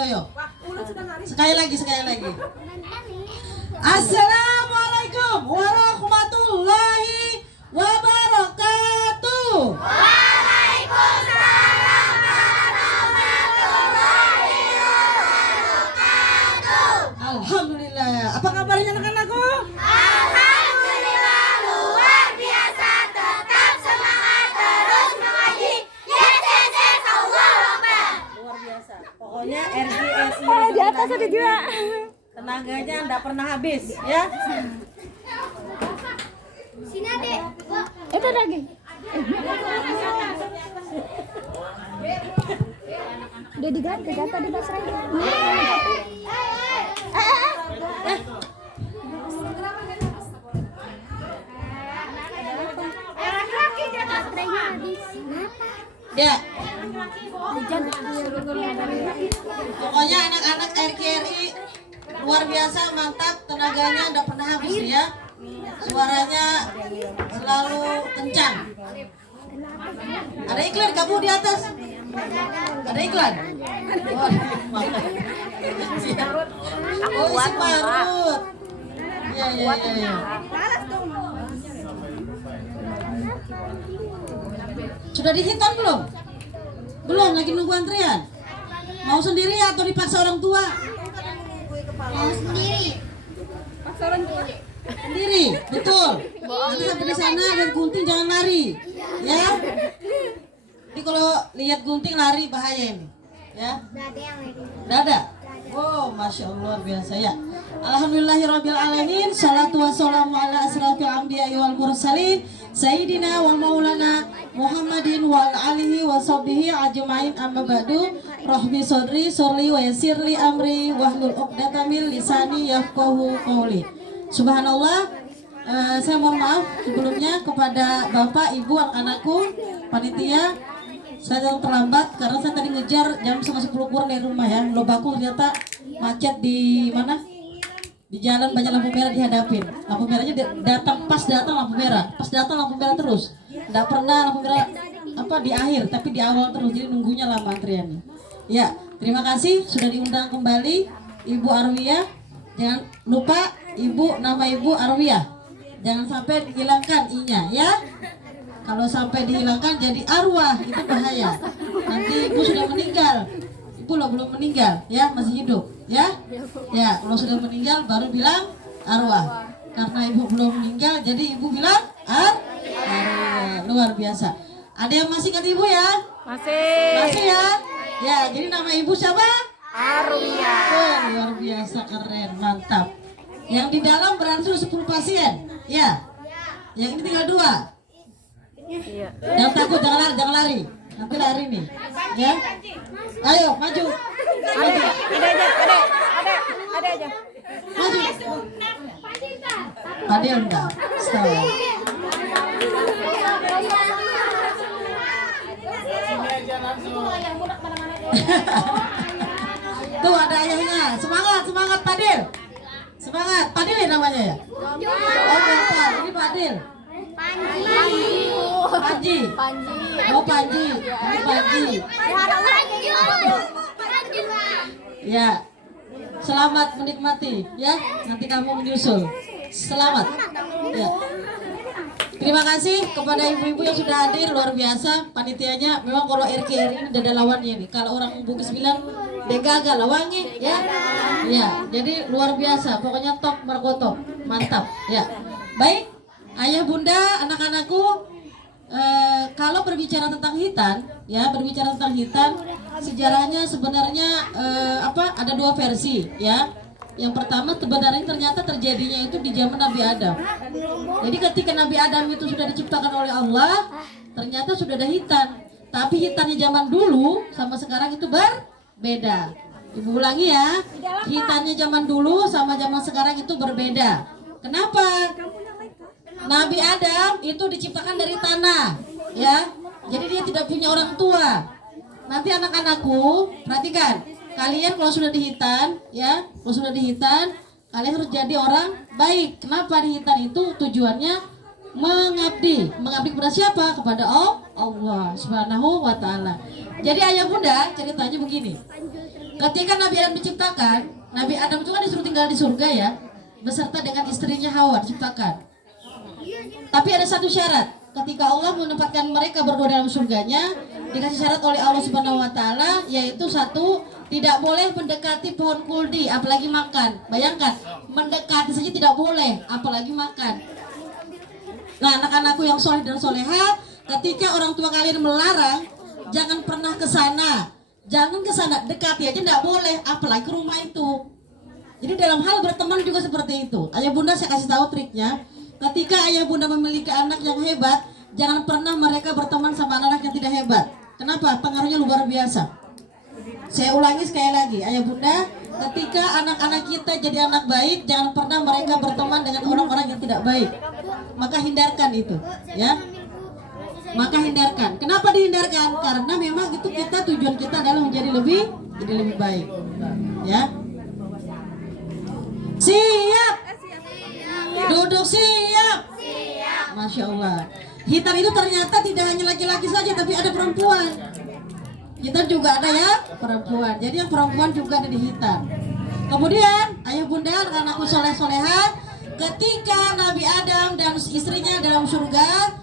Doyo. Sekali lagi. Assalamualaikum warahmatullahi wabarakatuh. Waalaikumsalam warahmatullahi wabarakatuh. Alhamdulillah. Apa kabarnya anak-anakku? Alhamdulillah luar biasa, tetap semangat terus mengaji. Yes. Allah Akbar. Luar biasa. Pokoknya RGSI Di atas ada juga. tenaganya enggak pernah habis ya. Sini Adek. Itu lagi. Udah diganti kan tadi Mas Ray. Laki-laki di atas baterainya habis. Ya. Pokoknya anak-anak RGRI luar biasa, mantap, tenaganya enggak pernah habis ya. Suaranya selalu kencang. Ada iklan kamu di atas? Ada iklan? Oh, isi parut. Iya. Sudah dihitan belum? Belum, lagi nunggu antrian. Mau sendiri atau dipaksa orang tua? Mau sendiri. Sendiri, betul. Nanti sampai di sana lihat gunting jangan lari, ya. Jadi kalau lihat gunting lari bahaya ini, ya. Ada yang lagi. Dada. Oh, masya Allah, luar biasa ya. Alhamdulillahirabbil alamin. Shalatu wassalamu ala asrafil anbiya'i wal mursalin sayyidina wal maulana Muhammadin wal alihi wa sahbihi ajmain, amma ba'du. Rahbi sodri surli wa yassirli amri wahlul 'uqdatam min lisani yafqahu qawli. Subhanallah. Saya mohon maaf sebelumnya kepada Bapak, Ibu, anak-anakku, panitia. Saya terlambat karena saya tadi ngejar jam 9:30 kurang dari rumah ya. Lobaku ternyata macet di mana? Di jalan banyak lampu merah dihadapin. Lampu merahnya datang lampu merah. Pas datang lampu merah terus. Enggak pernah lampu merah di akhir, tapi di awal terus. Jadi nunggunya lama antriannya. Ya, terima kasih sudah diundang kembali Ibu Arwiyah. Jangan lupa nama Ibu Arwiyah. Jangan sampai dihilangkan i-nya ya. Kalau sampai dihilangkan jadi arwah, itu bahaya. Nanti ibu sudah meninggal. Ibu loh belum meninggal, ya masih hidup, ya. Ya, kalau sudah meninggal baru bilang arwah. Karena ibu belum meninggal, jadi ibu bilang arwah. Luar biasa. Ada yang masih ingat ibu ya? Masih ya? Ya, jadi nama ibu siapa? Arwiyah. Oh, luar biasa, keren, mantap. Yang di dalam berarti 10 pasien, ya. Yang ini tinggal 2. Jangan takut, jangan lari. Nanti lari nih, ya. Ayo, maju. Ada aja. Maju. Padel enggak? Stop. Tuh ada ayahnya. Semangat Padel. Semangat. Padel ya namanya ya? Oh, Bapak. Ini Padel. Panji. Oh, Panji. Ini Panji. Ya. Selamat menikmati ya. Nanti kamu menyusul. Selamat. Ya. Terima kasih kepada ibu-ibu yang sudah hadir, luar biasa panitianya. Memang kalau RKRI ini ada lawannya nih. Kalau orang Bugis bilang degaga lawangi ya. Ya, jadi luar biasa. Pokoknya top markotop. Mantap ya. Baik, ayah bunda, anak-anakku, kalau berbicara tentang hitan, ya berbicara tentang hitan, sejarahnya sebenarnya ada 2 versi, ya. Yang pertama sebenarnya ternyata terjadinya itu di zaman Nabi Adam. Jadi ketika Nabi Adam itu sudah diciptakan oleh Allah, ternyata sudah ada hitan. Tapi hitannya zaman dulu sama sekarang itu berbeda. Ibu ulangi ya, hitannya zaman dulu sama zaman sekarang itu berbeda. Kenapa? Nabi Adam itu diciptakan dari tanah, ya. Jadi dia tidak punya orang tua. Nanti anak-anakku, perhatikan. Kalian kalau sudah dihitan, ya, kalau sudah dihitan, kalian harus jadi orang baik. Kenapa dihitan itu tujuannya mengabdi. Mengabdi kepada siapa? Kepada Allah Subhanahu wa taala. Jadi ayah bunda ceritanya begini. Ketika Nabi Adam diciptakan, Nabi Adam itu kan disuruh tinggal di surga ya, beserta dengan istrinya Hawa diciptakan. Tapi ada satu syarat, ketika Allah menempatkan mereka berdua dalam surganya, dikasih syarat oleh Allah Subhanahu wa taala, yaitu satu, tidak boleh mendekati pohon kuldi apalagi makan. Bayangkan, mendekati saja tidak boleh apalagi makan. Nah, anak-anakku yang soleh dan soleha, ketika orang tua kalian melarang, jangan pernah ke sana. Jangan ke sana, dekati aja tidak boleh, apalagi ke rumah itu. Jadi dalam hal berteman juga seperti itu. Ayah bunda saya kasih tahu triknya. Ketika ayah bunda memiliki anak yang hebat, jangan pernah mereka berteman sama anak yang tidak hebat. Kenapa? Pengaruhnya luar biasa. Saya ulangi sekali lagi, ayah bunda, ketika anak-anak kita jadi anak baik, jangan pernah mereka berteman dengan orang-orang yang tidak baik. Maka hindarkan itu, ya. Maka hindarkan. Kenapa dihindarkan? Karena memang itu kita, tujuan kita adalah menjadi lebih baik. Ya. Siap. Duduk siap. Masya Allah. Hitam itu ternyata tidak hanya laki-laki saja, tapi ada perempuan. Hitam juga ada ya, perempuan. Jadi yang perempuan juga ada di hitam. Kemudian ayah bunda, anakku soleh-soleha, ketika Nabi Adam dan istrinya dalam surga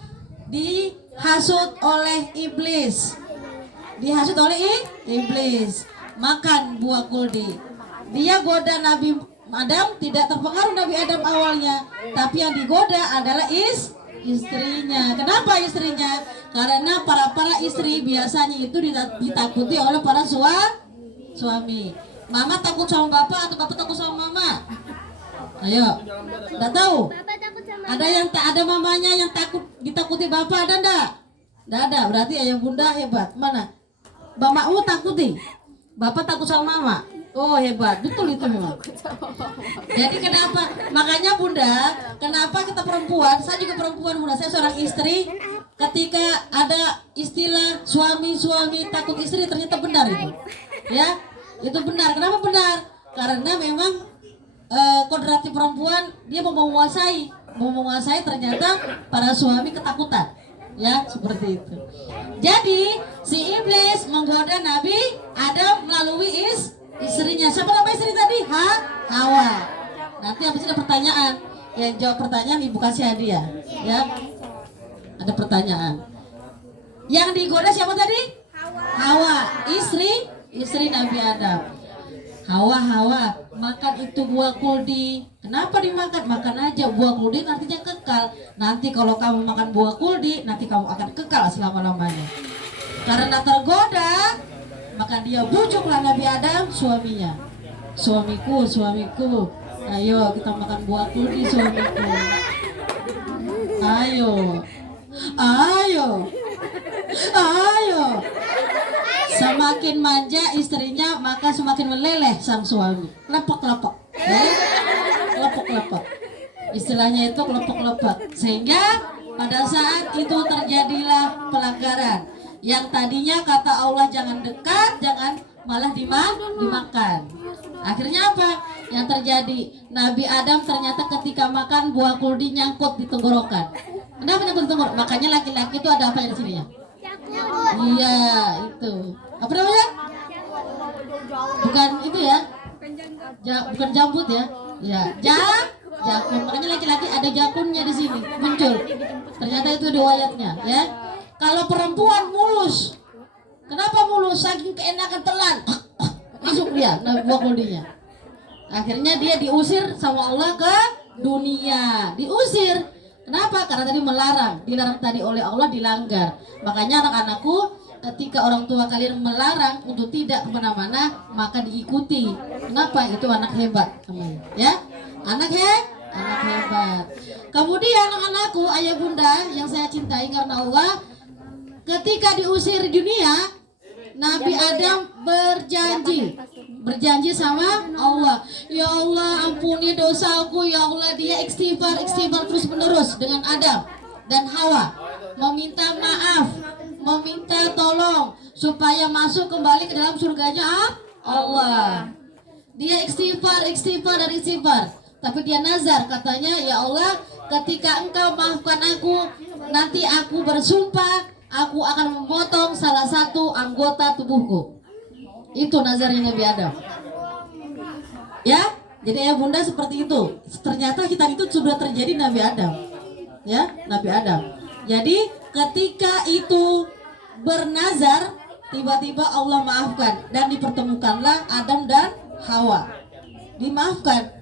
dihasut oleh iblis. Dihasut oleh iblis. Makan buah kuldi. Dia goda Nabi Adam, tidak terpengaruh Nabi Adam awalnya, tapi yang digoda adalah istrinya. Kenapa istrinya? Karena para istri biasanya itu ditakuti oleh para suami. Mama takut sama bapak atau bapak takut sama mama? Ayo, nggak tahu? Ada yang tak ada mamanya yang takut ditakuti bapak, ada ndak? Nggak ada. Berarti ayah bunda hebat. Mana? Bapakmu takuti? Bapak takut sama mama? Oh hebat, betul itu memang. Jadi kenapa? Makanya bunda, kenapa kita perempuan? Saya juga perempuan bunda, saya seorang istri. Ketika ada istilah suami takut istri, ternyata benar itu. Ya, itu benar. Kenapa benar? Karena memang kodrati perempuan dia mau menguasai ternyata para suami ketakutan. Ya, seperti itu. Jadi si iblis menggoda Nabi Adam melalui istrinya. Siapa nama istri tadi? Hawa. Nanti habis ada pertanyaan. Yang jawab pertanyaan ibu kasih hadiah. Ya. Ada pertanyaan. Yang digoda siapa tadi? Hawa. Istri Nabi Adam. Hawa, makan itu buah kuldi. Kenapa dimakan? Makan aja buah kuldi, artinya kekal. Nanti kalau kamu makan buah kuldi, nanti kamu akan kekal selama-lamanya. Karena tergoda, maka dia bujuklah Nabi Adam suaminya. Suamiku, ayo kita makan buah kuldi suamiku. Ayo. Semakin manja istrinya, maka semakin meleleh sang suami. Lepok-lepok. Lepok-lepok. Istilahnya itu lepok-lepok. Sehingga pada saat itu terjadilah pelanggaran. Yang tadinya kata Allah jangan dekat, jangan malah dimakan. Akhirnya apa? Yang terjadi, Nabi Adam ternyata ketika makan buah kuldi nyangkut di tenggorokan. Kenapa nyangkut di tenggorokan? Makanya laki-laki itu ada apa di sininya? Iya, itu. Apa namanya? Bukan itu ya? Bukan jambut ya? Ya, jakun. Makanya laki-laki ada jakunnya di sini muncul. Ternyata itu riwayatnya, ya. Kalau perempuan mulus. Kenapa mulus? Saking keenakan telan. Masuk dia buah kuldinya. Akhirnya dia diusir sama Allah ke dunia. Diusir. Kenapa? Karena tadi melarang. Dilarang tadi oleh Allah, dilanggar. Makanya anak-anakku, ketika orang tua kalian melarang untuk tidak kemana-mana, maka diikuti. Kenapa? Itu anak hebat, ya. Anak hebat. Kemudian anak-anakku, ayah bunda yang saya cintai karena Allah, ketika diusir dunia, Nabi Adam berjanji sama Allah, ya Allah ampuni dosaku, ya Allah. Dia istighfar terus menerus dengan Adam dan Hawa, meminta maaf, meminta tolong supaya masuk kembali ke dalam surganya Allah. Dia istighfar. Tapi dia nazar, katanya, ya Allah, ketika engkau maafkan aku, nanti aku bersumpah aku akan memotong salah satu anggota tubuhku. Itu nazarnya Nabi Adam. Ya, jadi ya bunda seperti itu. Ternyata hitan itu sudah terjadi Nabi Adam. Ya, Nabi Adam. Jadi ketika itu bernazar, tiba-tiba Allah maafkan dan dipertemukanlah Adam dan Hawa. Dimaafkan.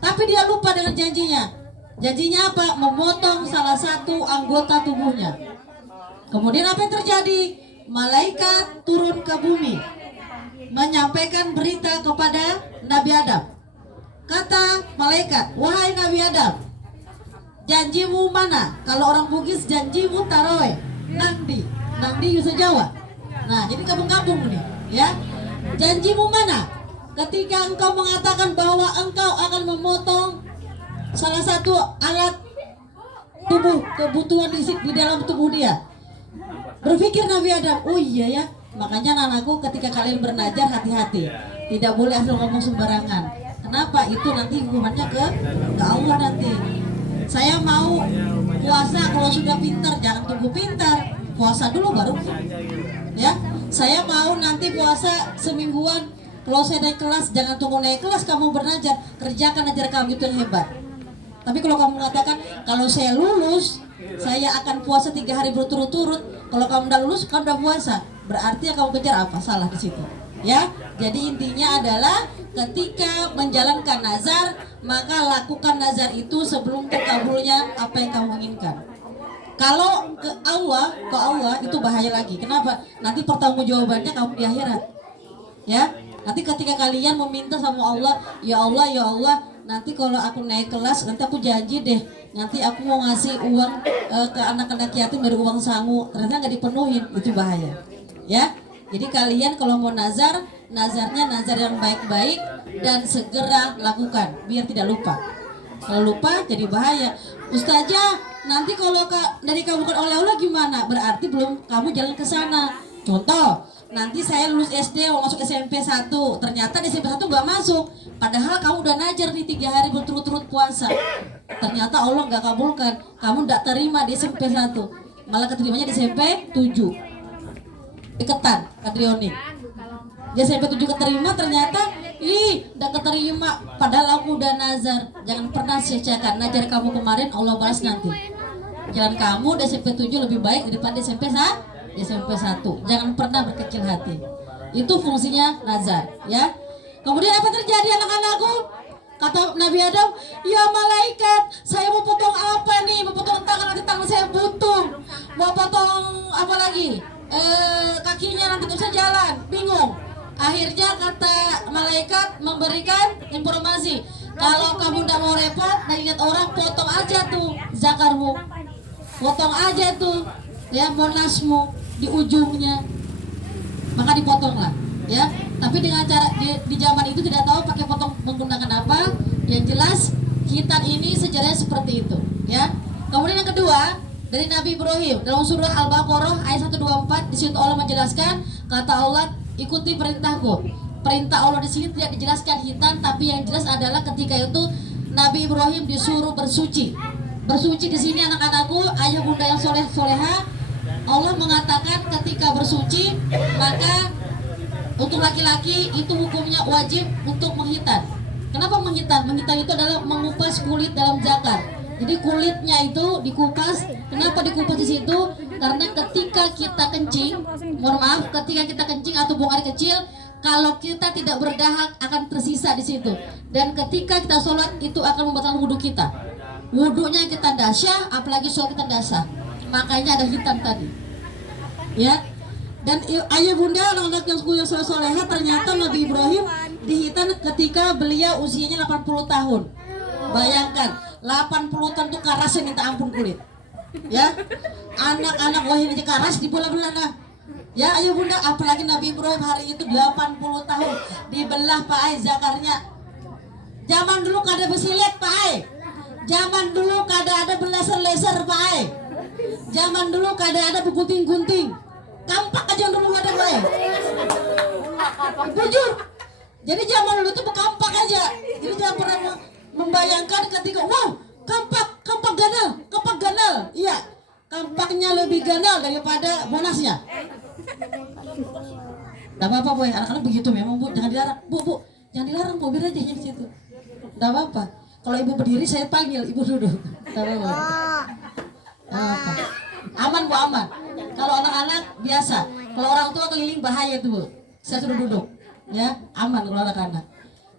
Tapi dia lupa dengan janjinya. Janjinya apa? Memotong salah satu anggota tubuhnya. Kemudian apa yang terjadi? Malaikat turun ke bumi menyampaikan berita kepada Nabi Adam. Kata malaikat, wahai Nabi Adam, janjimu mana? Kalau orang Bugis janjimu taraweh. Nangdi bahasa Jawa. Nah, jadi kampung-kampung nih, ya. Janjimu mana? Ketika engkau mengatakan bahwa engkau akan memotong salah satu alat tubuh kebutuhan di dalam tubuh dia. Berpikir Nabi Adam, oh iya ya. Makanya anakku ketika kalian bernazar hati-hati. Tidak boleh asal ngomong sembarangan. Kenapa? Itu nanti hukumannya ke Allah nanti. Saya mau puasa kalau sudah pintar, jangan tunggu pintar. Puasa dulu baru. Ya. Saya mau nanti puasa semingguan. Kalau saya naik kelas, jangan tunggu naik kelas kamu bernazar. Kerjakan ajar kamu itu yang hebat. Tapi kalau kamu mengatakan kalau saya lulus, saya akan puasa 3 hari berturut-turut. Kalau kamu udah lulus, kamu udah puasa. Berarti yang kamu kejar apa? Salah di situ. Ya. Jadi intinya adalah ketika menjalankan nazar, maka lakukan nazar itu sebelum terkabulnya apa yang kamu inginkan. Kalau ke Allah itu bahaya lagi. Kenapa? Nanti pertanggungjawabannya kamu di akhirat. Ya. Nanti ketika kalian meminta sama Allah, ya Allah, nanti kalau aku naik kelas, nanti aku janji deh, nanti aku mau ngasih uang ke anak-anak yatim dari uang sangu, ternyata nggak dipenuhin, itu bahaya. Ya, jadi kalian kalau mau nazar, nazarnya nazar yang baik-baik dan segera lakukan, biar tidak lupa. Kalau lupa jadi bahaya. Ustazah, nanti kalau dari kabulkan oleh Allah gimana? Berarti belum kamu jalan ke sana. Contoh, nanti saya lulus SD mau masuk SMP 1, ternyata di SMP 1 nggak masuk, padahal kamu udah najar nih 3 hari berturut-turut puasa, ternyata Allah nggak kabulkan, kamu nggak terima di SMP 1, malah keterimanya di SMP 7 iketan Kadrioni. Di SMP 7 keterima, ternyata nggak keterima, padahal aku udah nazar. Jangan pernah sia-siakan nazar kamu kemarin, Allah balas nanti. Jalan kamu di SMP 7 lebih baik daripada di SMP 1. Jangan pernah berkecil hati. Itu fungsinya nazar, ya. Kemudian apa terjadi anak-anakku? Kata Nabi Adam, ya malaikat, saya mau potong apa nih? Mau potong tangan, nanti tangan saya buntung. Mau potong apa lagi? Kakinya nanti bisa jalan, bingung. Akhirnya kata malaikat memberikan informasi, kalau kamu tidak mau repot dan lihat orang, potong aja tuh zakarmu, potong aja tuh ya monasmu di ujungnya, maka dipotonglah, ya. Tapi dengan cara di zaman itu tidak tahu pakai potong menggunakan apa. Yang jelas hitan ini sejarahnya seperti itu, ya. Kemudian yang kedua dari Nabi Ibrahim dalam surah Al-Baqarah ayat 124, di situ Allah menjelaskan, kata Allah, ikuti perintahku. Perintah Allah di sini tidak dijelaskan hitan, tapi yang jelas adalah ketika itu Nabi Ibrahim disuruh bersuci. Bersuci di sini anak-anakku, ayah bunda yang soleha. Allah mengatakan ketika bersuci, maka untuk laki-laki itu hukumnya wajib untuk menghitan. Kenapa menghitan? Menghitan itu adalah mengupas kulit dalam zakar. Jadi kulitnya itu dikupas. Kenapa dikupas di situ? Karena ketika kita kencing, ketika kita kencing atau buang air kecil, kalau kita tidak berdahak akan tersisa di situ. Dan ketika kita sholat itu akan membatalkan wudhu kita. Wudhunya kita dasyah, apalagi sholat kita dasar. Makanya ada hitam tadi, ya. Dan ayah bunda anak-anak yang soleha, ternyata Nabi Ibrahim dihitan ketika beliau usianya 80 tahun. Bayangkan 80 tahun itu kerasnya minta ampun kulit, ya. Anak-anak wahid aja keras di bola-belana, ya ayah bunda. Apalagi Nabi Ibrahim hari itu 80 tahun dibelah Pak Ai zakarnya. Zaman dulu kada besilet Pak Ai. Zaman dulu kada ada berlaser-laser Pak Ai. Zaman dulu kada ada begunting-gunting. Kampak aja dulu ada Pak Ai. Jujur. Jadi zaman dulu tuh bekampak aja. Jadi jangan pernah membayangkan ketika wow, kampak ganal. Iya. Kampaknya lebih ganal daripada bonasnya. Tidak apa-apa boy, anak-anak begitu memang bu, jangan dilarang. Bu, jangan dilarang bu, biar aja di situ. Tidak apa-apa. Kalau ibu berdiri saya panggil, ibu duduk. Tidak apa-apa. Apa. Aman bu, aman. Kalau anak-anak biasa, kalau orang tua keliling bahaya tuh bu. Saya suruh duduk, ya aman kalau anak-anak.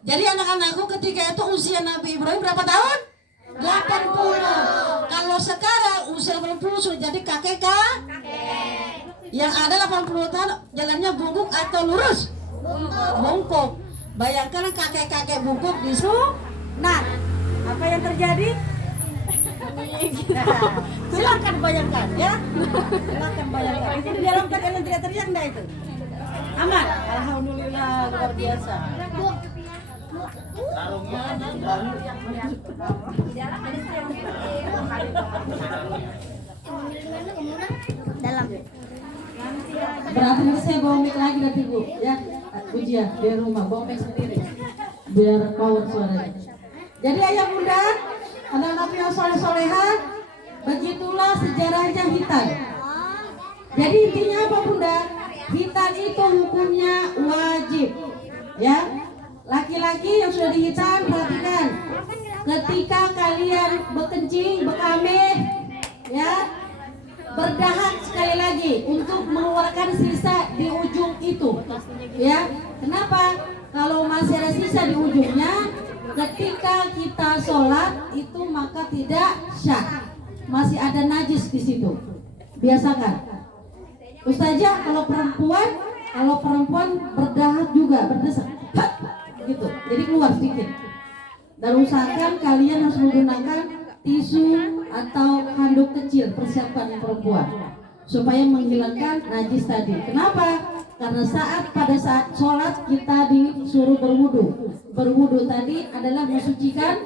Jadi anak-anakku ketika itu usia Nabi Ibrahim berapa tahun? 80. Kalau sekarang usia 80 sudah jadi kakek kak? Yang ada 80 tahun jalannya bungkuk atau lurus? Bungkuk. Bayangkan kakek-kakek bungkuk di sunat. Apa yang terjadi? Silakan bayangkan ya. Silakan bayangkan. Itu di dalam kalian tidak teriak enggak itu? Aman. Alhamdulillah luar biasa. Dalam. Berarti nanti saya bawa mic lagi nanti bu, ya ujian di rumah bawa mic sendiri, biar kawan suaranya. Jadi ayah bunda, anak-anak yang soleh-soleha, begitulah sejarahnya hitan. Jadi intinya apa bunda? Hitan itu hukumnya wajib, ya. Laki-laki yang sudah dihitan perhatikan, ketika kalian berkencing, berkameh, ya. Berdahak sekali lagi untuk mengeluarkan sisa di ujung itu, ya. Kenapa? Kalau masih ada sisa di ujungnya, ketika kita sholat itu maka tidak syah, masih ada najis di situ. Biasakan, Ustazah, kalau perempuan berdahak juga berdesak, gitu. Jadi keluar sedikit. Dan usahakan kalian harus menggunakan tisu atau handuk kecil, persiapan yang perempuan, supaya menghilangkan najis tadi. Kenapa? Karena pada saat sholat kita disuruh berwudu. Berwudu tadi adalah mensucikan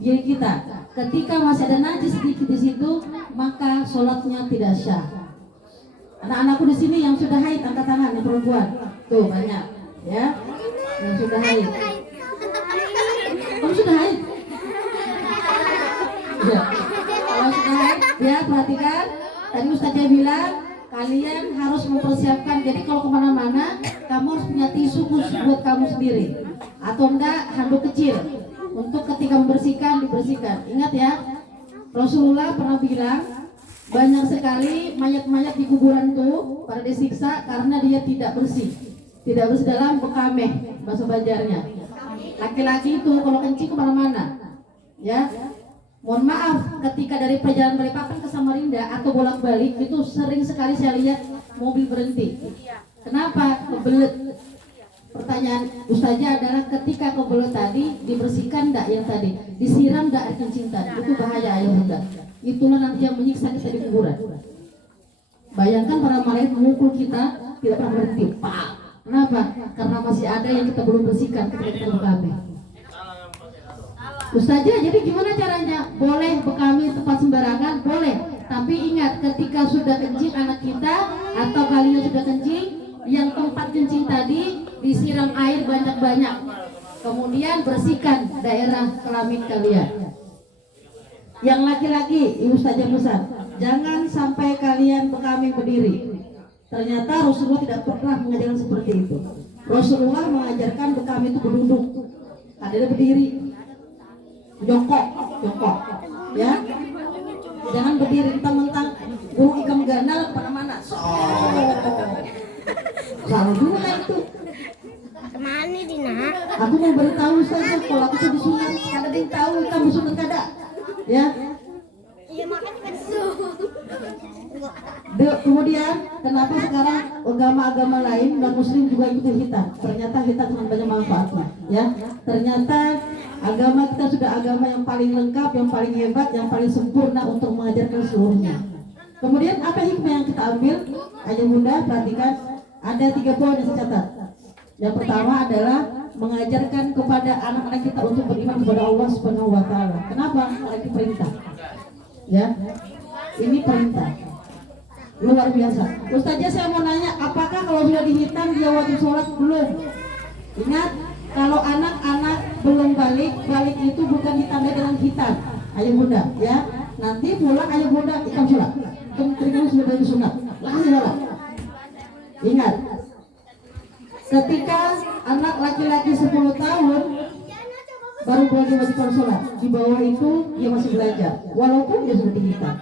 diri kita. Ketika masih ada najis sedikit di situ, maka sholatnya tidak syah. Anak-anakku di sini yang sudah haid angkat tangan, yang perempuan. Tuh banyak, ya. Yang sudah haid. Kamu sudah haid? Ya. Kalau sudah haid, ya perhatikan. Tadi Ustazah bilang kalian harus mempersiapkan. Jadi kalau kemana-mana, kamu harus punya tisu khusus buat kamu sendiri, atau enggak handuk kecil untuk ketika membersihkan dibersihkan. Ingat ya, Rasulullah pernah bilang banyak sekali mayat-mayat di kuburan tuh pada disiksa karena dia tidak bersih dalam bekameh, bahasa Banjarnya. Laki-laki itu kalau kencing kemana-mana, ya. Mohon maaf, ketika dari perjalanan Balikpapan ke Samarinda atau bolak-balik itu sering sekali saya lihat mobil berhenti. Kenapa? Kebelet. Pertanyaan Ustazah adalah ketika kebelet tadi dibersihkan enggak yang tadi? Disiram enggak air kencing tadi? Itu bahaya ayah bunda. Itulah nanti yang menyiksa kita di kuburan. Bayangkan para malaikat memukul kita tidak pernah berhenti. Pak. Kenapa? Karena masih ada yang kita belum bersihkan ketika kita berkameh. Ustazah, jadi gimana caranya? Boleh bekami tempat sembarangan? Boleh. Tapi ingat, ketika sudah kencing anak kita atau kalian sudah kencing, yang tempat kencing tadi disiram air banyak-banyak. Kemudian bersihkan daerah kelamin kalian. Yang laki-laki, Ustazah pesan, jangan sampai kalian bekami berdiri. Ternyata Rasulullah tidak pernah mengajarkan seperti itu. Rasulullah mengajarkan bekami itu berduduk. Ada berdiri. Jongkok, ya. Jangan berdiri mentang-mentang burung ikan ganal mana-mana. Salah juga itu. Kemana Dina? Aku mau beritahu saja kalau aku tuh disunat. Kada yang tahu kamu sunat kada, ya. Iya makan kesu. Kemudian kenapa sekarang agama-agama lain dan muslim juga ikut hitam? Ternyata hitam sangat banyak manfaatnya, ya. Ternyata agama kita sudah agama yang paling lengkap, yang paling hebat, yang paling sempurna untuk mengajarkan seluruhnya. Kemudian apa hikmah yang kita ambil? Ayah bunda perhatikan, ada 3 poin yang saya catat. Yang pertama adalah mengajarkan kepada anak-anak kita untuk beriman kepada Allah Subhanahu wa taala. Kenapa? Karena ini perintah. Ya. Ini perintah. Luar biasa. Ustazah, saya mau nanya, apakah kalau sudah dihitam dia wajib sholat? Belum. Ingat, kalau anak-anak belum balik itu bukan ditandai dengan hitam. Ayah bunda, ya. Nanti pulang ayah bunda ikam sholat. Terus sudah sunat. Langsung sholat. Ingat. ketika anak laki-laki 10 tahun baru boleh diwajibkan sholat. Di bawah itu dia masih belajar, walaupun dia sudah dihitan.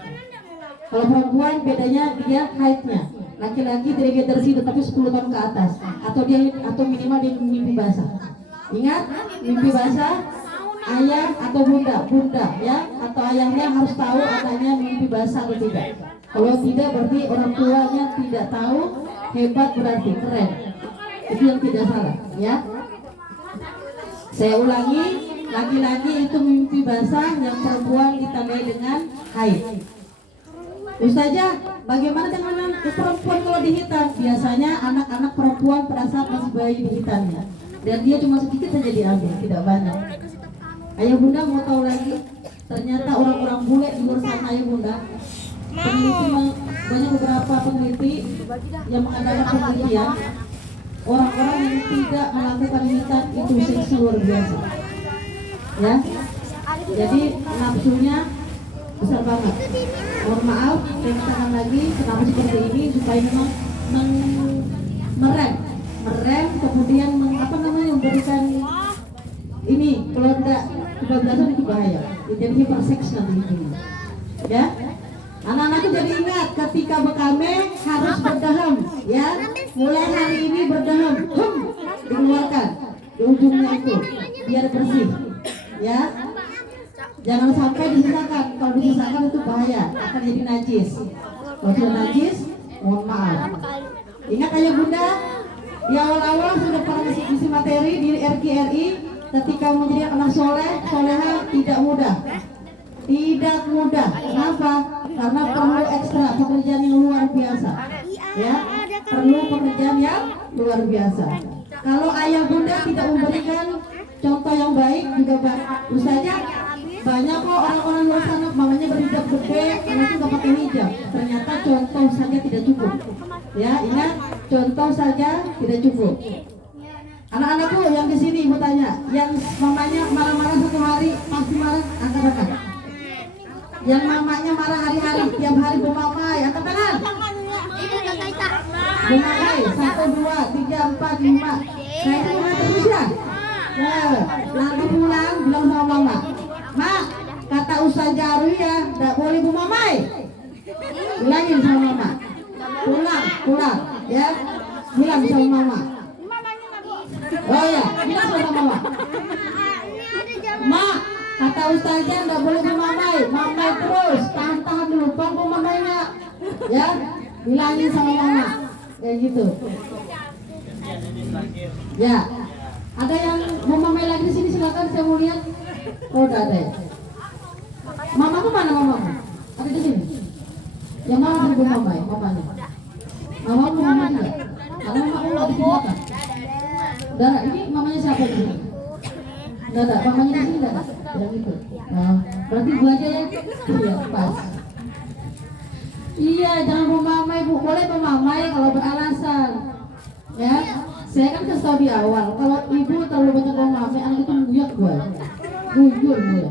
Kalau perempuan bedanya dia haidnya. Laki-laki dehidrasi tetapi 10 tahun ke atas, atau minimal dia mimpi basah. Ingat, mimpi basah ayah atau bunda ya, atau ayahnya harus tahu anaknya mimpi basah atau tidak. Kalau tidak berarti orang tuanya tidak tahu, hebat berarti keren. Itu yang tidak salah ya. Saya ulangi, laki-laki itu mimpi basah, yang perempuan ditandai dengan haid. Ustazah, bagaimana dengan perempuan kalau dihitan? Biasanya anak-anak perempuan pada saat masih bayi dihitannya, dan dia cuma sedikit saja diambil, tidak banyak. Ayah bunda mau tahu lagi? Ternyata orang-orang bule di luar sana, ayah bunda, banyak beberapa peneliti yang mengadakan penelitian, orang-orang yang tidak melakukan hitan itu seks luar biasa, ya. Jadi nafsunya besar banget. Mohon maaf, saya katakan lagi kenapa seperti ini, supaya memang merem, kemudian memberikan ini, kalau tidak kebablasan itu bahaya, jadi hiperseks nanti ini. Ya, anak-anakku jadi ingat, ketika bekame harus berdaham, ya. Mulai hari ini berdaham, dikeluarkan di ujungnya itu, biar bersih, ya. Jangan sampai disisakan. Kalau disisakan itu bahaya, akan jadi najis. Kalau sudah najis, mohon maaf. Ingat ayah bunda, di awal-awal sudah pernah ngisi materi di RKRI, ketika menjadi anak soleh, soleha tidak mudah. Tidak mudah. Kenapa? Karena perlu ekstra pekerjaan yang luar biasa. Ya, perlu pekerjaan yang luar biasa. Kalau ayah bunda tidak memberikan contoh yang baik juga usahanya. Banyak kok orang-orang luar sana mamanya berhijab gede, anaknya nggak pakai hijab. Ternyata contoh saja tidak cukup. Ya, ingat, contoh saja tidak cukup. Anak-anakku yang di sini mau tanya, yang mamanya marah-marah satu hari pasti marah, angkat tangan. Yang mamanya marah hari-hari, tiap hari bumamai, angkat tangan. Bumamai, 1, 2, 3, 4, 5. Saya itu terus ya. Nah, nanti pulang bilang sama mama, Mak, kata Ustazah Arwiyah, tidak boleh bumamai. Bilangin sama mama. Pulang, ya. Bilang sama mama. Oh ya, bilang sama mama. Mak, kata Ustazah tidak boleh bumamai. Mamai terus, tahan dulu, bang bumamainya. Ya, bilangin sama mama. Kayak gitu. Ya. Ada yang bumamai lagi di sini, silakan, saya mau lihat. Oh, udah ada ya. Mamaku mana mamamu? Ada di sini. Yang mana sih mamai? Mamanya. Mamamu mama juga. Ada mamaku ada di belakang. Darah ini mamanya siapa di sini? Enggak ada. Mamanya di sini enggak ada. Yang itu. Nah, berarti gua aja ya. Iya, pas. Iya, jangan bumamai Bu. Boleh bumamai kalau beralasan. Ya. Saya kan kasih tahu di awal, kalau ibu terlalu banyak bumamai, anak itu buyat gua. Buyur gue.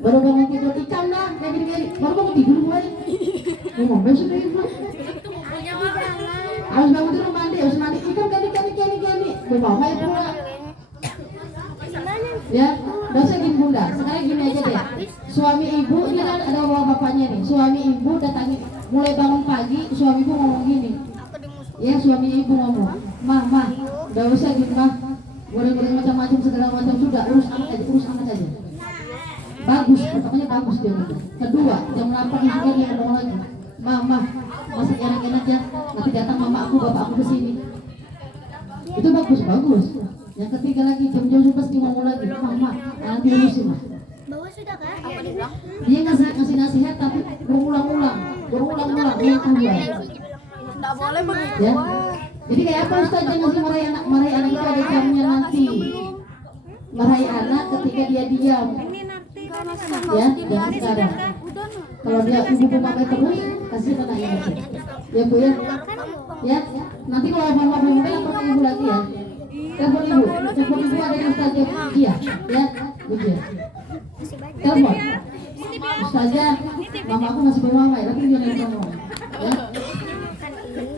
Baru bangun tidur ikan dah, kayak gini-gini. Baru bangun tidur gue. Ngomong besok deh ibu. Harus bangun tidur mandi, harus mandi ikan gini. Bumamai pula. Ya, dosa gini bunda. Sekarang gini aja deh. Suami ibu ini kan ada bawa bapaknya nih. Suami ibu datangi, mulai bangun pagi, suami ibu ngomong gini. Ya, suami ibu ngomong, mah, udah usah gitu mah. Goreng-goreng macam-macam segala macam sudah, urus anak aja. Bagus, pokoknya bagus dia gitu. Kedua, jam 8 juga dia ngomong lagi. Mama, masak enak-enak ya. Nanti datang mama aku, bapak aku kesini. Itu bagus. Yang ketiga lagi, jam-jam 11 dia ngomong lagi. Mama, nanti urusin mah. Bawa sudah kan? Dia ngasih nasihat tapi berulang-ulang. Yang kedua. Nggak boleh begitu. Ya. Jadi kayak apa Ustaz ngasih marahi anak itu ada jamnya nanti. Marahi anak ketika dia diam. Ya, jangan sekarang. Kalau dia ibu mama terus, kasih anaknya itu. Ya Bu ya. Ya, nanti kalau mama belum telepon ibu lagi ya. Telepon ibu ada di Ustaz dia. Ya, begitu. Telepon. Ustazah, mama aku masih bumamai, tapi dia nelfon. Ya.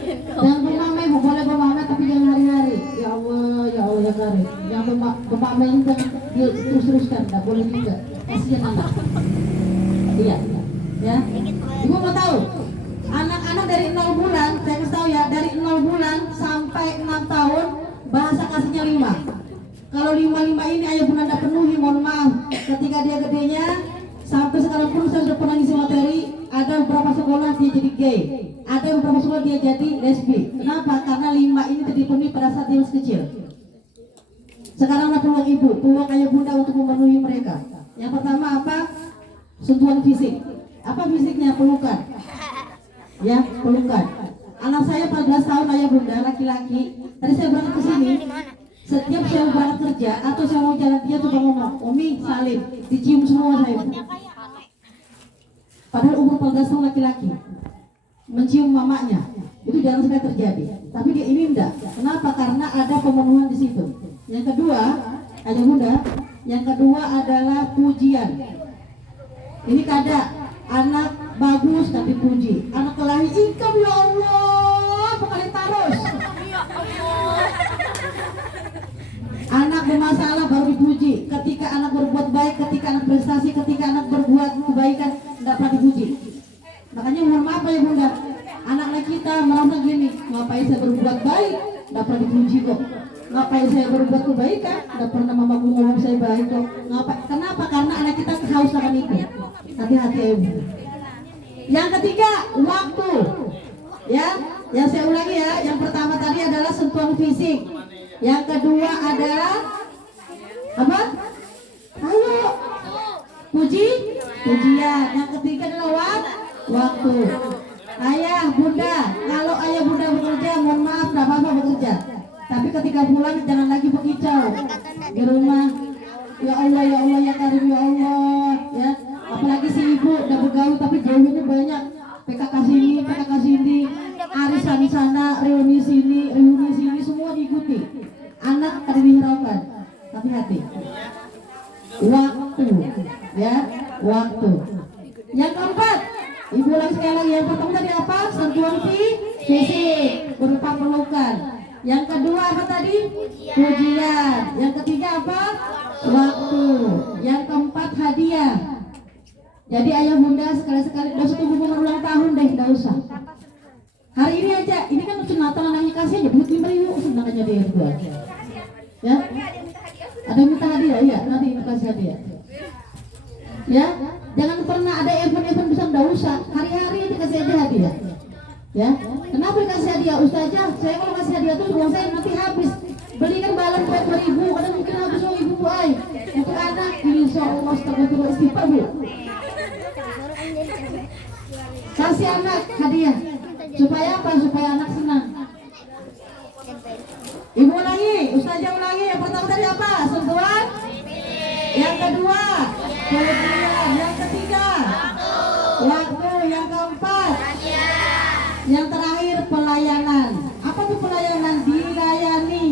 Jangan bumamai, boleh bumamai tapi jangan pemameran dia terus-teruskan, nggak boleh juga. Kasihan anak. Iya, ya. Ibu mau tahu? Anak-anak dari 0 bulan, saya kasih tahu ya, dari 0 bulan sampai 6 tahun bahasa kasihnya 5. Kalau 5 ini ayah bunda tidak penuhi, mohon maaf. Ketika dia gedenya, sampai sekarang pun saya sudah pernah ngisi materi, ada beberapa sekolah dia jadi gay, ada beberapa sekolah dia jadi lesbi. Kenapa? Karena 5 ini tidak dipenuhi pada saat dia masih kecil. Sekarang ada peluang ibu, peluang ayah bunda untuk memenuhi mereka. Yang pertama apa? Sentuhan fisik. Apa fisiknya? Pelukan. Ya, pelukan. Anak saya 14 tahun ayah bunda, laki-laki. Tadi saya berangkat ke sini. Setiap saya berangkat kerja atau saya mau jalan, dia tuh ngomong, Umi salim, dicium semua saya. Padahal umur 14 tahun laki-laki mencium mamanya, itu jarang sekali terjadi. Tapi dia ini enggak. Kenapa? Karena ada pemenuhan di situ. Yang kedua, ayah bunda, yang kedua adalah pujian. Ini kada anak bagus tapi puji, anak kelahi income ya Allah, pokoknya terus. Anak bermasalah baru dipuji. Ketika anak berbuat baik, ketika anak prestasi, ketika anak berbuat kebaikan, tidak pernah dipuji. Makanya mohon maaf ya bunda, anak-anak kita merasa gini, ngapain saya berbuat baik, tidak pernah dipuji kok. Ngapain saya berbuat kebaikan, tidak pernah mamaku ngomong saya baik kok. Ngapain? Kenapa? Karena anak kita kehausan itu. Hati-hati ya ibu. Yang ketiga, waktu. Ya, yang saya ulangi ya. Yang pertama tadi adalah sentuhan fisik. Yang kedua adalah apa? Ayo, pujian. Yang ketiga adalah waktu. Ayah, bunda, kalau ayah bunda bekerja, mohon maaf, tidak apa-apa bekerja. Tapi ketika pulang jangan lagi berkicau di rumah. Ya Allah, ya Karim, ya Allah, ya. Apalagi si ibu udah bergaul tapi gaulnya banyak. PKK sini, PKK sini, arisan sana, reuni sini, semua diikuti. Anak ada dihiraukan, tapi hati. Waktu, ya, waktu. Yang keempat, ibu lagi sekali lagi. Yang pertama tadi apa? Sentuhan fisik berupa pelukan. Yang kedua apa tadi? Pujian. Yang ketiga apa? Waktu. Yang keempat hadiah. Jadi ayah bunda sekali-sekali udah satu hubungan ulang tahun deh, nggak usah. Hari ini aja, ini kan sunatan anaknya kasih aja duit 5.000, senang aja dia juga. Ya, ada yang minta hadiah, ya nanti kasih hadiah. Ya, jangan pernah ada event-event besar, nggak usah. Hari-hari aja kasih aja hadiah. Ya, kenapa dikasih hadiah? Ustazah, saya kalau kasih hadiah tuh uang saya nanti habis. Belikan balon buat 2.000, kadang mungkin habis uang ibu ay. Untuk anak ini soal astagfirullah istighfar bu. Kasih anak hadiah supaya apa? Supaya anak senang. Ibu ulangi, ustazah ulangi. Yang pertama tadi apa? Sentuhan. Yang kedua, pujian. Yang ketiga, waktu. Yang keempat, yang terakhir pelayanan. Apa tuh pelayanan? Dilayani.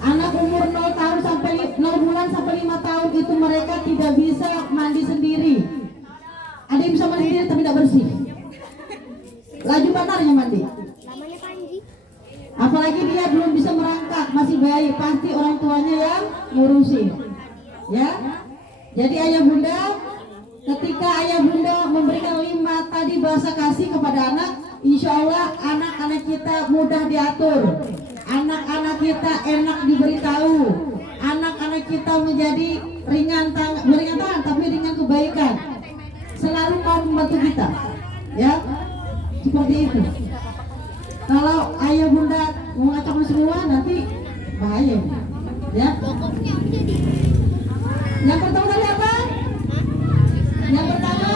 Anak umur 0 tahun sampai 0 bulan sampai 5 tahun itu mereka tidak bisa mandi sendiri. Ada yang bisa mandi sendiri tapi tidak bersih. Laju banarnya mandi. Apalagi dia belum bisa merangkak, masih bayi, pasti orang tuanya yang ngurusin. Ya. Jadi ayah bunda, ketika ayah bunda memberikan 5 tadi bahasa kasih kepada anak, insya Allah anak-anak kita mudah diatur. Anak-anak kita enak diberitahu. Anak-anak kita menjadi beringan tangan tapi ringan kebaikan. Selalu mau membantu kita. Ya. Seperti itu. Kalau ayah bunda mengacaukan semua nanti bahaya. Ya. Yang pertama tadi apa? Yang pertama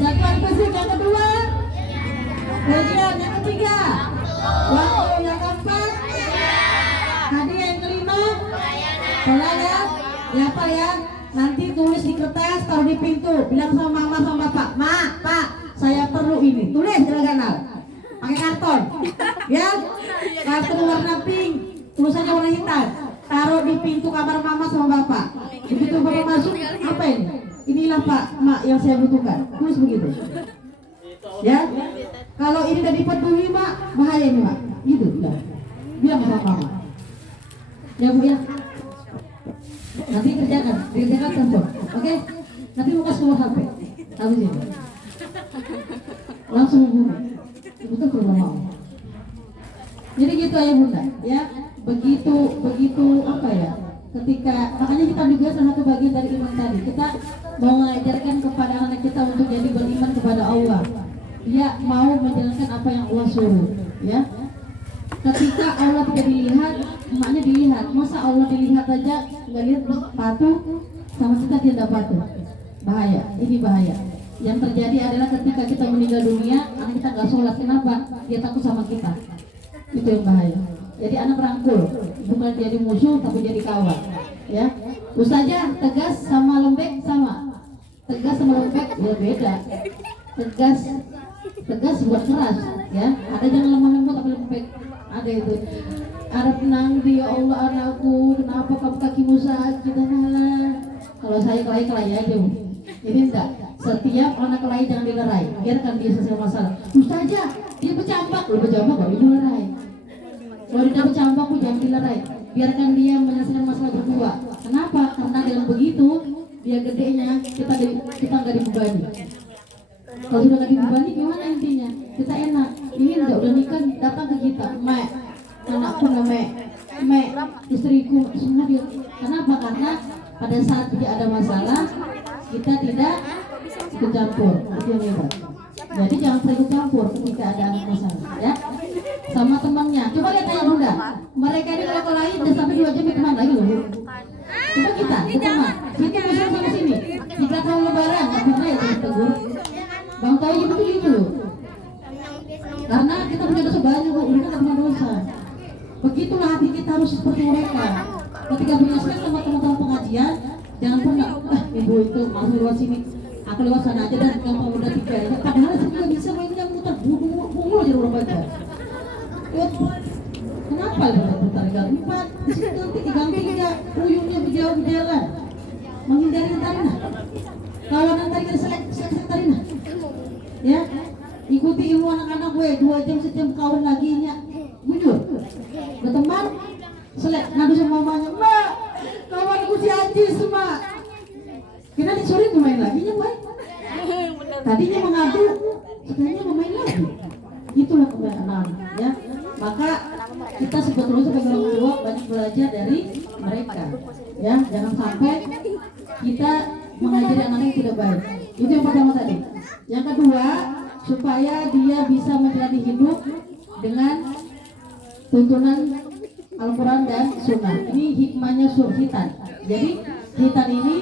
satuan fisik, yang kedua pujian, yang ketiga waktu, yang keempat hadiah, yang kelima pelayanan. Ya apa ya? Nanti tulis di kertas, taruh di pintu, bilang sama mama sama bapak, ma, pak, saya perlu ini. Tulis ganal, pakai karton, ya, karton warna pink, tulisannya warna hitam. Taruh di pintu kamar mama sama bapak. Begitu bapak masuk, apa ini? Inilah pak, mak yang saya butuhkan. Tulis begitu. Ya, kalau ini udah dipatuhi mak, bahaya nih mak. Gitu, ya. Bilang sama mama. Ya bu ya. jangan telepon, oke? Nanti mau kasih keluar HP, habis ini langsung hubungi, ibu tuh kalau mau. Jadi gitu ayah bunda, ya begitu apa ya? Ketika makanya kita juga salah satu bagian dari iman tadi, kita mau mengajarkan kepada anak kita untuk jadi beriman kepada Allah. Dia mau menjalankan apa yang Allah suruh, ya. Ketika Allah tidak dilihat, emaknya dilihat. Masa Allah dilihat aja nggak lihat terus patuh sama kita tidak patuh? Bahaya, ini bahaya. Yang terjadi adalah ketika kita meninggal dunia, anak kita nggak sholat. Kenapa? Dia takut sama kita. Itu yang bahaya. Jadi anak rangkul, bukan jadi musuh tapi jadi kawan. Ya, Ustazah tegas sama lembek sama. Tegas sama lembek ya beda. Tegas buat keras, ya. Ada jangan lemah lembut tapi lembek. Ada itu. Ada tenang dia, ya Allah anakku, kenapa kamu kakimu sakit? Kalau saya kelahi aja, Bu. Ini enggak. Setiap anak kelahi jangan dilerai. Biarkan dia selesai masalah. Ustazah, dia bercambak, lu bercambak kok dilerai. Kalau dia bercambak, jangan dilerai. Biarkan dia menyelesaikan masalah berdua. Kenapa? Karena dengan begitu dia gedenya kita nggak dibebani. Kalau sudah nggak dibebani gimana intinya? Kita enak. Ini udah nikah datang ke kita, mek, anakku mek, istriku semua dia. Kenapa? Karena pada saat dia ada masalah kita tidak ikut campur. Itu yang hebat. Jadi jangan sering ikut campur ketika ada anak masalah, ya. Sama temannya. Coba lihat ayah bunda. Mereka ini kalau lain udah sampai 2 jam kemana lagi loh? Coba kita teman. Kita musuh sama sini. 3 tahun lebaran nggak pernah ya tegur. Bang tahu gitu gitu loh. Karena kita punya dosa banyak bu, mereka nggak punya dosa. Begitulah hati kita harus seperti mereka. Ketika menyelesaikan sama teman-teman pengajian, jangan pernah, ibu itu masuk lewat sini, aku lewat sana aja dan gampang udah 3 aja. Padahal saya nggak bisa mainnya muter, bungu aja orang baca. Kenapa putar gang 4? Di sini nanti di gang 3, puyungnya berjauh berjalan, menghindari tarina. Kawanan tadi ada selek tarina. Ya, ikuti ilmu anak-anak gue 2 jam sejam kawan lagi nya, jujur. Berteman, selek ngadu sama mamanya, mbak, kawanku si Ajis mak. Kita disuruh main lagi nya mbak. Tadinya mengadu, sekarangnya mau main lagi. Itulah kebanyakan anak, ya. Maka kita sebetulnya sebagai orang tua banyak belajar dari mereka, ya. Jangan sampai kita mengajari anak yang tidak baik. Itu yang pertama tadi. Yang kedua, supaya dia bisa menjalani hidup dengan tuntunan Al-Quran dan Sunnah. Ini hikmahnya hitan. Jadi hitan ini